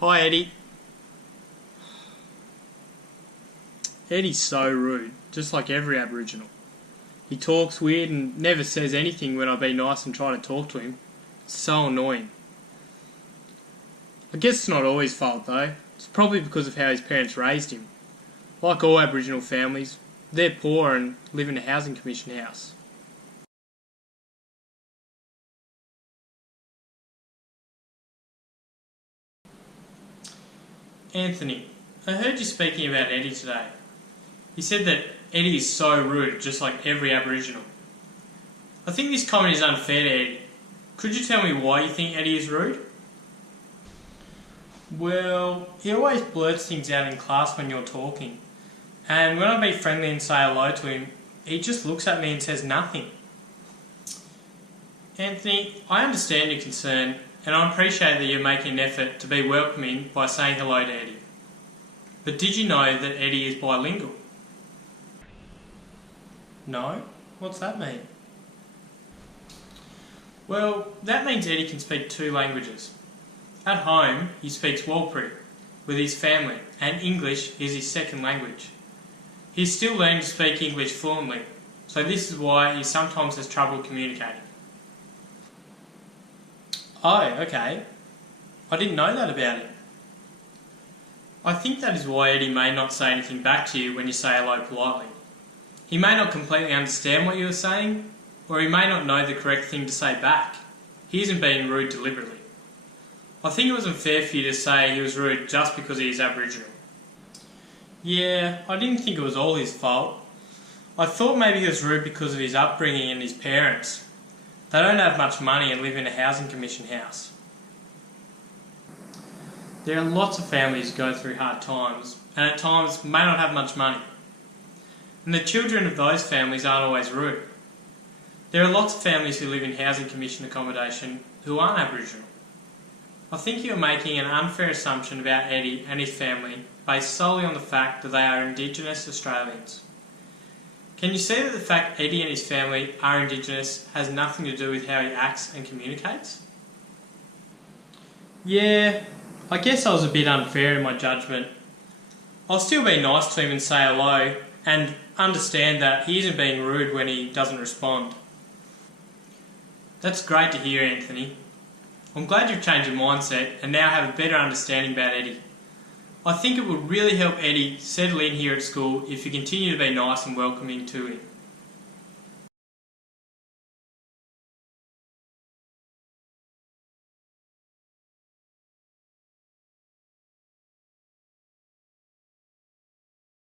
Hi Eddie. Eddie's so rude, just like every Aboriginal. He talks weird and never says anything when I be nice and try to talk to him. It's so annoying. I guess it's not all his fault though. It's probably because of how his parents raised him. Like all Aboriginal families, they're poor and live in a housing commission house. Anthony, I heard you speaking about Eddie today. You said that Eddie is so rude, just like every Aboriginal. I think this comment is unfair to Eddie. Could you tell me why you think Eddie is rude? Well, he always blurts things out in class when you're talking. And when I be friendly and say hello to him, he just looks at me and says nothing. Anthony, I understand your concern, and I appreciate that you're making an effort to be welcoming by saying hello to Eddie. But did you know that Eddie is bilingual? No? What's that mean? Well, that means Eddie can speak 2 languages. At home, he speaks Warlpiri with his family, and English is his second language. He's still learning to speak English fluently, so this is why he sometimes has trouble communicating. Oh, okay. I didn't know that about him. I think that is why Eddie may not say anything back to you when you say hello politely. He may not completely understand what you are saying, or he may not know the correct thing to say back. He isn't being rude deliberately. I think it wasn't fair for you to say he was rude just because he is Aboriginal. Yeah, I didn't think it was all his fault. I thought maybe he was rude because of his upbringing and his parents. They don't have much money and live in a housing commission house. There are lots of families who go through hard times, and at times may not have much money. And the children of those families aren't always rude. There are lots of families who live in housing commission accommodation who aren't Aboriginal. I think you're making an unfair assumption about Eddie and his family based solely on the fact that they are Indigenous Australians. Can you see that the fact Eddie and his family are Indigenous has nothing to do with how he acts and communicates? Yeah, I guess I was a bit unfair in my judgment. I'll still be nice to him and say hello, and understand that he isn't being rude when he doesn't respond. That's great to hear, Anthony. I'm glad you've changed your mindset and now have a better understanding about Eddie. I think it would really help Eddie settle in here at school if you continue to be nice and welcoming to him.